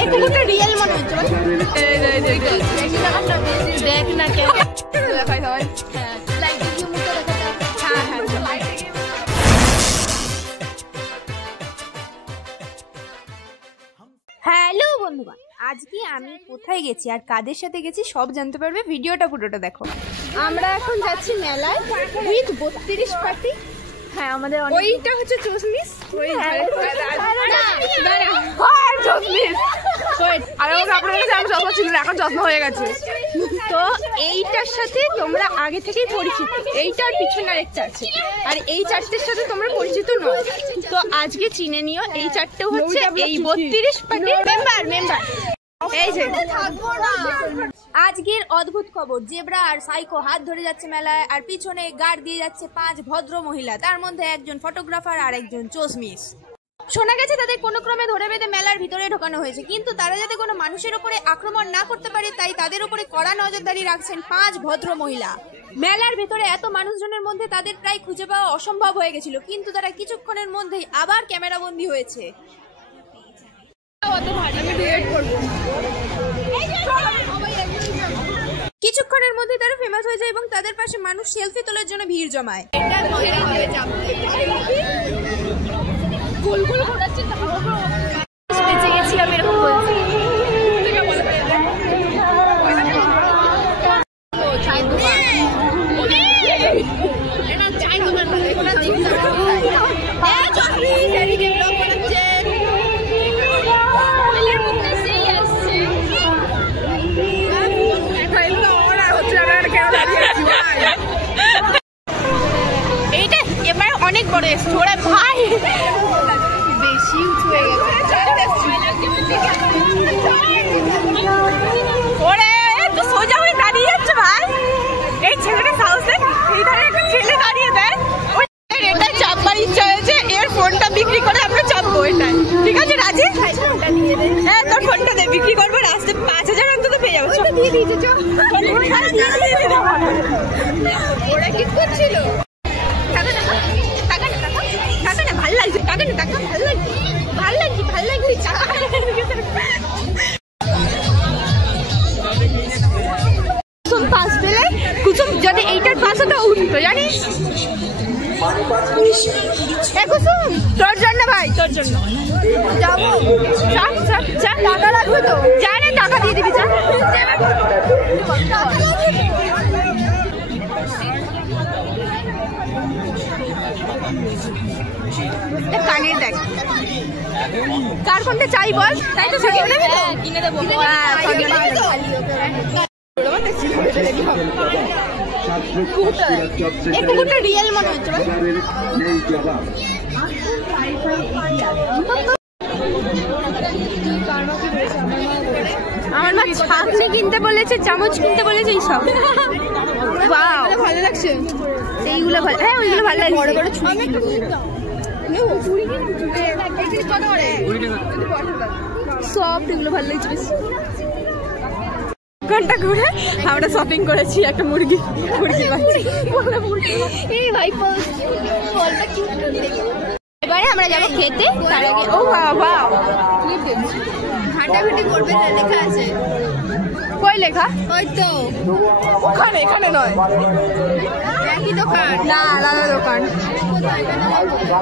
এই কুকুরটা রিয়েল মনে হচ্ছে। দেখ না কে দেখাই সবাই। হ্যাঁ লাইট দিয়ে মুখটা দেখাটা। হ্যাঁ হ্যাঁ হ্যালো বন্ধুগণ, আজকে আমি কোথায় গেছি আর কাদের সাথে গেছি সব জানতে পারবে, ভিডিওটা পুরোটা দেখো। আমরা এখন যাচ্ছি মেলায় উইথ 32 পার্টি। হ্যাঁ আমাদের ওইটা হচ্ছে চশমিস, ওই এখন যত্ন হয়ে গেছে। তো এইটার সাথে তোমরা আগে থেকেই পরিচিত, এইটার পিছনে আরেকটা আছে, আর এই চারটের সাথে তোমরা পরিচিত নও। তো আজকে চিনে নিও, এই চারটে হচ্ছে এই 32 পার্টির মেম্বার। এই যে আজকের অদ্ভুত খবর, জেব্রা আর সাইকো হাত ধরে যাচ্ছে মেলায়, আর পিছনে গার্ড দিয়ে যাচ্ছে 5 ভদ্র মহিলা, তার মধ্যে একজন ফটোগ্রাফার আর একজন চশমিস। শোনা গেছে তাদের কোনো ক্রমে ধরে বেঁধে মেলার ভিতরে ঢোকানো হয়েছে, কিন্তু তারা যাতে কোনো মানুষের উপরে আক্রমণ না করতে পারে তাই তাদের উপরে কড়া নজরদারি রাখছেন 5 ভদ্র মহিলা। মেলার ভিতরে এত মানুষজনের মধ্যে তাদের প্রায় খুঁজে পাওয়া অসম্ভব হয়ে গেছিল, কিন্তু তারা কিছুক্ষণের মধ্যেই আবার ক্যামেরাবন্দি হয়েছে। কিছুক্ষণের মধ্যে তারা ফেমাস হয়ে যায় এবং তাদের পাশে মানুষ সেলফি তোলার জন্য ভিড় জমায়। বেঁচে গেছি আমি এরকম বলছি। এইটা এবার অনেক বড় ওরা ভাই বেশি উঁচু হয়ে গেছে। ওরে তো সোজা হয়ে দাঁড়িয়ে যাচ্ছে ভাই, এই ছেলেটা সাহসে এই ধারে একটা ছেলে দাঁড়িয়ে দেয়। এটা চাপবার ইচ্ছা হয়েছে, এর ফোনটা বিক্রি করে আমরা চাপবো। এটাই ঠিক আছে রাজি? হ্যাঁ তোর ফোনটা দিয়ে বিক্রি করবো, রাস্তায় 5000 অন্তত পেয়ে যাবো। দিয়ে দিয়েছে ওরা কি করছিল? ভাল লাগছে টাকা না, টাকা ভাল লাগছে, ভাল লাগছে, ভাল লাগছে। কুসুম পাস পেলে, কুসুম যদি এইটার পাস হতো উঠতো জানিস। কুসুম তোর জন্য ভাই, তোর জন্য যাবো। টাকা লাগবে তো, জানে টাকা দিয়ে দিবি। কানের দেখ, কার কোনটা চাই বল, তাই তো কিনে দেবো। কুকুরটা রিয়েল মনে হচ্ছে। আমার মা ছাঁকনি কিনতে বলেছে, চামচ কিনতে বলেছে, এইসব ভালো লাগছে। এইগুলো ভালো, হ্যাঁ ওইগুলো ভালো লাগছে। বড় বড় সব এগুলো ভালো লাগছে। ঘন্টা ঘুরে আমরা শপিং করেছি একটা মুরগি। এবারে আমরা যাবো খেতে, তার আগে ও বাবা ঘাটাঘাটি করবে না, লেখা আছে। কই লেখা? ওই তো ওখানে, এখানে নয়, একই দোকান না আলাদা দোকান,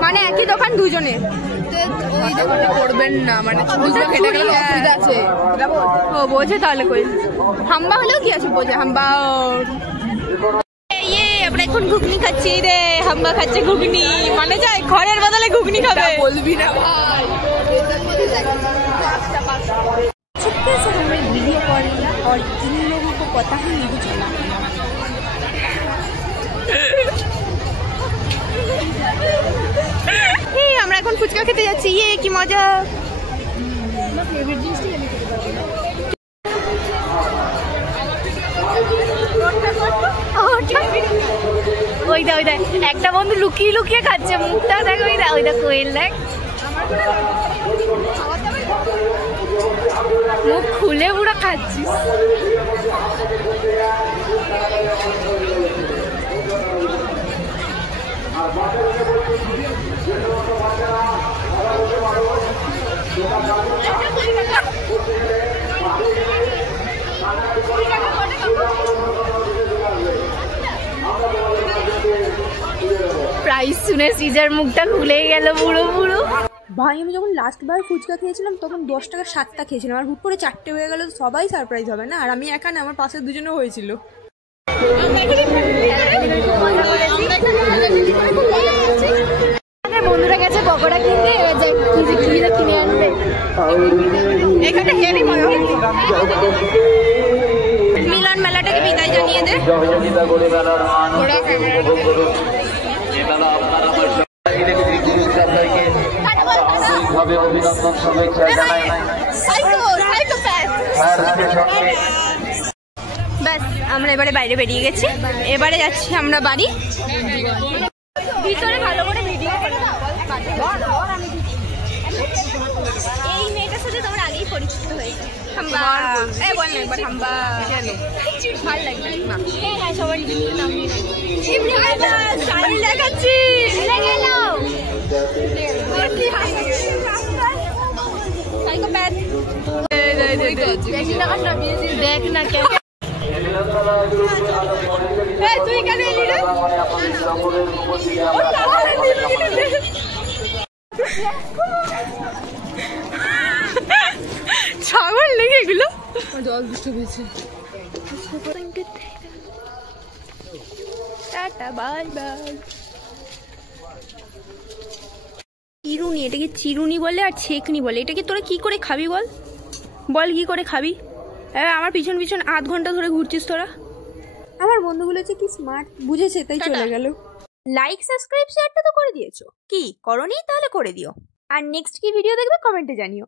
মানে একই দোকান দুজনে। ওই দোকানটা করবেন না, মানে আছে। ও বোঝে তাহলে কই হাম্বা হলেও কি আছে, বোঝে হাম্বা। আমরা এখন ঘুগনি খাচ্ছি রে, হাম্বা খাচ্ছে ঘুগনি, মানে যায় ঘরের বদলে ঘুগনি খাবে। বলবি না ভাই। छुपके से हमें वीडियो कॉल किया और इन लोगों को पता ही नहीं चला। আমরা এখন ফুচকা খেতে যাচ্ছি, ইয়ে কি মজা। ওইটা ওইটা একটা বন্ধু লুকিয়ে লুকিয়ে খাচ্ছে, মুখটা দেখ, ওইটা ওইটা কোয়েল দেখ, মুখ খুলে পুরো খাচ্ছিস। শুনে সৃজার মুখটা খুলে গেল পুরো পুরো। ভাই আমি যখন লাস্ট বার ফুচকা খেয়েছিলাম তখন 10 টাকার 7টা খেয়েছিলাম, আর হুট করে 4টে হয়ে গেল, সবাই সারপ্রাইজ হবে না? আর আমি একা না, আমার পাশের দুজনেও হয়েছিল। বন্ধুরা গেছে পকোড়া কিনতে, কিনে আনবে। এখানে হেভি মজা হচ্ছে। মিলন মেলাটাকে বিদায় জানিয়ে দে। ব্যাস আমরা এবারে বাইরে বেরিয়ে গেছি, এবারে যাচ্ছি আমরা বাড়ি। ভিতরে ভালো করে ভিডিও করে এই মেয়েটার সাথে তোমরা আগেই পরিচিত হয়েছে। হাম্বা এই বল না একবার হাম্বা ভালো লাগবে না? হ্যাঁ সবার নিজের নাম নিয়ে স্টাইল দেখাচ্ছি সাইকোপ্যাথ। দেখ না কে তুই কেন এলি রে? ছাগল লেগে এগুলো জল দুষ্ট হয়েছে। Tata bye bye. চিরুনি, এটাকে চিরুনি বলে আর ছেকনি বলে। এটাকে তোরা কি করে খাবি বল, বল কি করে খাবি? আমার পিছন পিছন আধ ঘন্টা ধরে ঘুরছিস তোরা। আমার বন্ধুগুলো হচ্ছে কি স্মার্ট, বুঝেছে তাই চলে গেল। লাইক সাবস্ক্রাইব শেয়ারটা তো করে দিয়েছো, কি করনি? তাহলে করে দিও। আর নেক্সট কি ভিডিও দেখবে কমেন্টে জানিও।